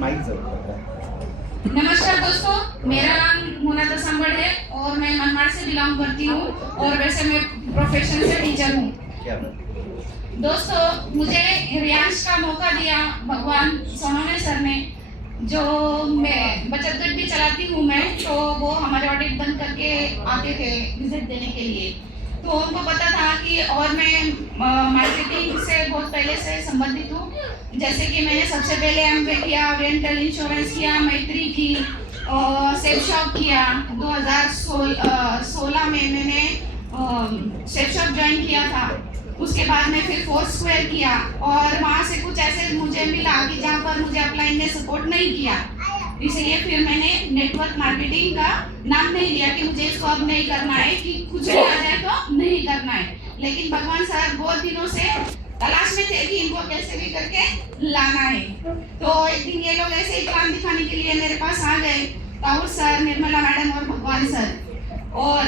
Mic जरूर। नमस्कार दोस्तों, मेरा नाम मोना दसंबड़ है और मैं मनमाड़ से बिलोंग करती हूँ और वैसे मैं प्रोफेशन से टीचर हूँ। क्या दोस्तों, मुझे रियांश का मौका दिया भगवान सोनोने सर ने, जो मैं बचत गट भी चलाती हूँ मैं, तो वो हमारे ऑडिट बंद करके आते थे विजिट देने के लिए। तो उनको पता था कि और मैं मार्केटिंग से बहुत पहले से संबंधित हूँ। जैसे कि मैंने सबसे पहले एमवे किया, रेंटल इंश्योरेंस किया, मैत्री की, सेफ शॉप किया। 2016 में मैंने सेफ शॉप ज्वाइन किया था। उसके बाद में फिर फोर्थ स्क्वायर किया और वहाँ से कुछ ऐसे मुझे मिला कि जहाँ पर मुझे अपलाइन ने सपोर्ट नहीं किया, इसलिए फिर मैंने नेटवर्क मार्केटिंग का नाम नहीं लिया कि मुझे इसको अब नहीं करना है, कि कुछ भी आ जाए तो नहीं करना है। लेकिन भगवान सर बहुत दिनों से तलाश में थे कि इनको कैसे भी करके लाना है। तो एक दिन ये लोग ऐसे ही प्लान दिखाने के लिए मेरे पास आ गए, ताऊर सर, निर्मला मैडम और भगवान सर। और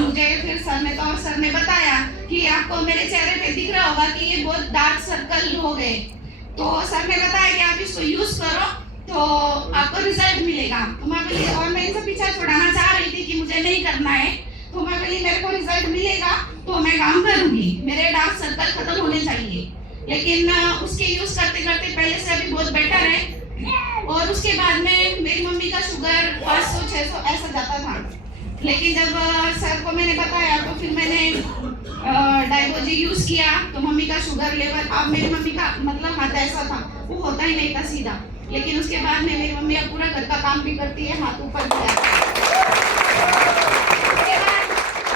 मुझे फिर सर ने बताया कि आपको मेरे चेहरे पे दिख रहा होगा कि ये बहुत डार्क सर्कल हो गए। तो सर ने बताया कि आप इसको यूज करो तो आपको रिजल्ट मिलेगा। तो मैं बोली, और मैं इनसे पीछा छुड़ाना चाह रही थी कि मुझे नहीं करना है। तो मैं बोली मेरे को रिजल्ट मिलेगा तो मैं काम करूंगी, मेरे डार्क सर्कल खत्म होने चाहिए। लेकिन उसके यूज करते करते पहले से अभी बहुत बेटर है। और उसके बाद में मेरी मम्मी का शुगर 500-600 ऐसा जाता था। लेकिन जब सर को मैंने बताया तो फिर मैंने डायबोजी यूज किया तो मम्मी का शुगर लेवल, अब मेरी मम्मी का मतलब हाथ ऐसा था, वो होता ही नहीं था सीधा। लेकिन उसके बाद में मेरी मम्मी अब पूरा घर का काम भी करती है, हाथ ऊपर भी आता है। उसके बाद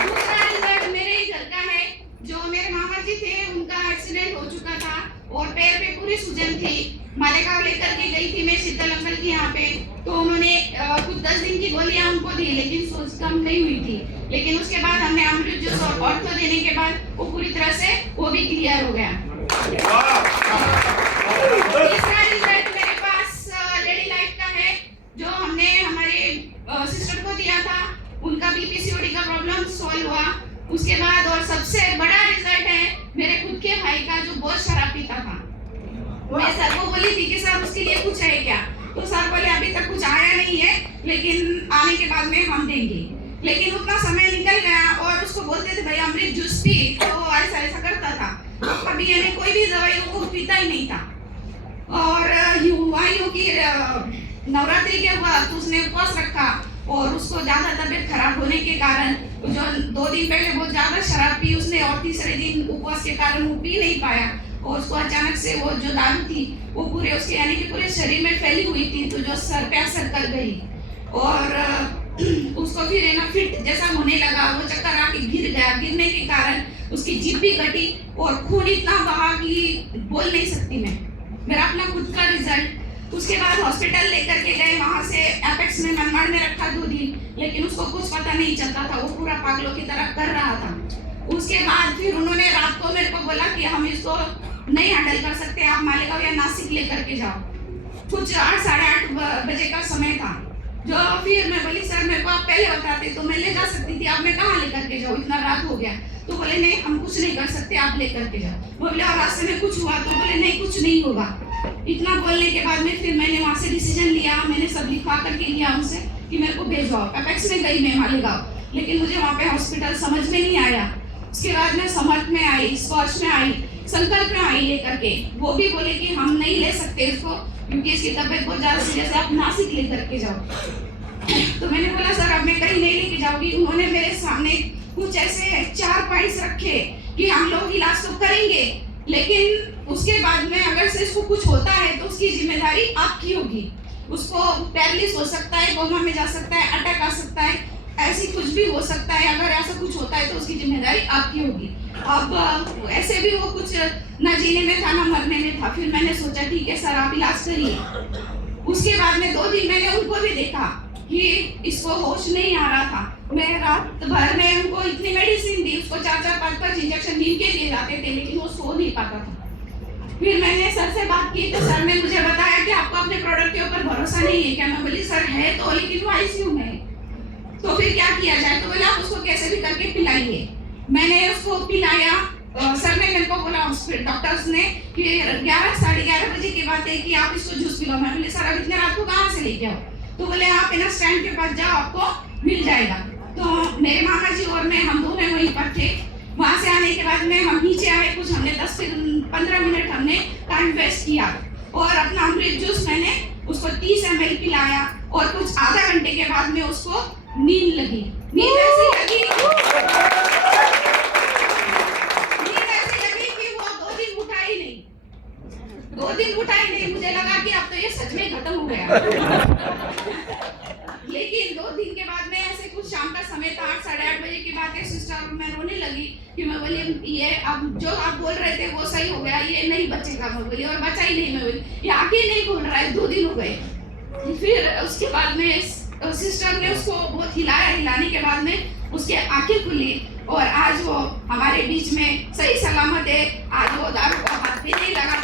दूसरा रिजल्ट मेरे ही घर का है। जो मेरे मामा जी थे उनका एक्सीडेंट हो चुका था और पैर पे पूरी सूजन थी। मालेगांव लेकर के गई थी मैं शीतल अंकल की यहाँ पे, तो उन्होंने कुछ 10 दिन की गोलियां उनको दी, लेकिन सूज कम नहीं हुई थी। लेकिन उसके बाद हमने अमृत जूस और ऑर्थो देने के बाद वो पूरी तरह से वो भी क्लियर हो गया। तीसरा रिजल्ट मेरे पास लेडी लाइफ का है, जो हमने हमारे सिस्टर को दिया था, उनका भी पीसीओडी का प्रॉब्लम सॉल्व हुआ। उसके बाद और सबसे बड़ा रिजल्ट है मेरे खुद के भाई का, जो बहुत शराब पीता था। मैं सर को बोली थी कि सर उसके लिए कुछ है क्या, तो सर बोले अभी तक कुछ आया नहीं है, लेकिन आने के बाद में हम देंगे। लेकिन उतना समय निकल गया और उसको बोलते थे भाई अमृत जूस पी, तो ऐसा ऐसा करता था। कभी यानी कोई भी दवाई वो पीता ही नहीं था। और हुआ यूं कि नवरात्रि के वक्त उसने उपवास रखा और उसको ज्यादा तबीयत खराब होने के कारण, जो 2 दिन पहले बहुत ज्यादा शराब पी उसने और तीसरे दिन उपवास के कारण वो पी नहीं पाया और उसको अचानक से वो जो दारू थी वो पूरे उसके यानी कि पूरे शरीर में फैली हुई थी, तो जो सर पे असर कर गई और उसको फिर है ना फिट जैसा होने लगा। वो चक्कर आके गिर गया, गिरने के कारण उसकी जीभ भी कटी और खून इतना बहा कि बोल नहीं सकती मैं। मेरा अपना खुद का रिजल्ट। उसके बाद हॉस्पिटल लेकर के गए, वहाँ से एपेक्स में मनमाड़ में रखा 2 दिन, लेकिन उसको कुछ पता नहीं चलता था, वो पूरा पागलों की तरह कर रहा था। उसके बाद फिर उन्होंने रात को मेरे को बोला कि हम इसको नहीं हैंडल कर सकते, आप मालेगांव या नासिक लेकर के जाओ। कुछ 8-8:30 बजे का समय था। जो फिर मैं बोली सर मेरे को आप पहले बताते तो मैं ले जा सकती थी, अब मैं कहाँ लेकर के जाऊँ, इतना रात हो गया। तो बोले नहीं हम कुछ नहीं कर सकते, आप लेकर के जाओ। बोले और रास्ते में कुछ हुआ, तो बोले नहीं कुछ नहीं होगा। इतना बोलने के बाद में फिर मैंने वहाँ से डिसीजन लिया, मैंने सब लिखवा करके लिया उनसे कि मेरे को भेजवाओ। एपेक्स में गई मैं मालेगांव, लेकिन मुझे वहाँ पे हॉस्पिटल समझ में नहीं आया। उसके बाद मैं समर्थ में आई, स्कॉच में आई, संकल्प में आई लेकर के। वो भी बोले कि हम नहीं ले सकते इसको क्योंकि इसकी तबीयत बहुत ज्यादा सीरियस है, आप नासिक लेकर के जाओ। तो मैंने बोला सर अब मैं कहीं नहीं लेके जाऊंगी। उन्होंने मेरे सामने कुछ ऐसे 4 पॉइंट्स रखे कि हम लोग इलाज तो करेंगे, लेकिन उसके बाद में अगर से इसको कुछ होता है तो उसकी जिम्मेदारी आपकी होगी। उसको पैरालिस हो सकता है, कोमा में जा सकता है, अटैक आ सकता है, ऐसी कुछ भी हो सकता है। अगर ऐसा कुछ होता है तो उसकी जिम्मेदारी आपकी होगी। अब ऐसे भी वो कुछ न जीने में था न मरने में था। फिर मैंने सोचा ठीक है सर आप इलाज करिए। उसके बाद में 2 दिन मैंने उनको भी देखा कि इसको होश नहीं आ रहा था। मैं रात भर में उनको इतनी मेडिसिन दी, उसको 4-5 इंजेक्शन नींद के लिए जाते थे, लेकिन वो सो नहीं पाता था। फिर मैंने सर से बात की तो सर ने मुझे बताया कि आपको अपने प्रोडक्ट के ऊपर भरोसा नहीं है क्या। मैं बोली सर है तो, लेकिन वो आईसीयू में है, तो फिर क्या किया जाए। तो बोले आप उसको कैसे भी करके पिलाइए। मैंने उसको पिलाया सर ने मेरे को बोला फिर डॉक्टर्स ने कि 11 साढ़े 11 बजे की बात है कि आप इसको जूस पिलाओ। मैं बोले सर अब इतने रात को कहाँ से लेके आओ? तो बोले आप है ना स्टैंड के पास जाओ, आपको मिल जाएगा। तो मेरे मामा जी और मैं हम दोनों वहीं पर थे। वहाँ से आने के बाद में हम नीचे आए, कुछ हमने 10 से 15 मिनट हमने टाइम वेस्ट किया और अपना अमृत जूस मैंने उसको 30 ml पिलाया और कुछ आधा घंटे के बाद में उसको नींद लगी। नींद ऐसी लगी कि वो 2 दिन उठा ही नहीं, 2 दिन उठा ही नहीं। मुझे लगा कि अब तो ये सच में खत्म हो गया। लेकिन 2 दिन के बाद में ऐसे कुछ शाम का समय था, 8 साढ़े 8 बजे की बात है, सिस्टर मैं रोने लगी कि मैं बोली ये अब जो आप बोल रहे थे वो सही हो गया, ये नहीं बचेगा। मैं बोली और बचा ही नहीं। मैं बोली ये आंखें नहीं खोल रहा है, 2 दिन हो गए। फिर उसके बाद में सिस्टर ने उसको बहुत हिलाया, हिलाने के बाद में उसकी आंखें खुली और आज वो हमारे बीच में सही सलामत है। आज वो दारू का हाथ भी नहीं लगा।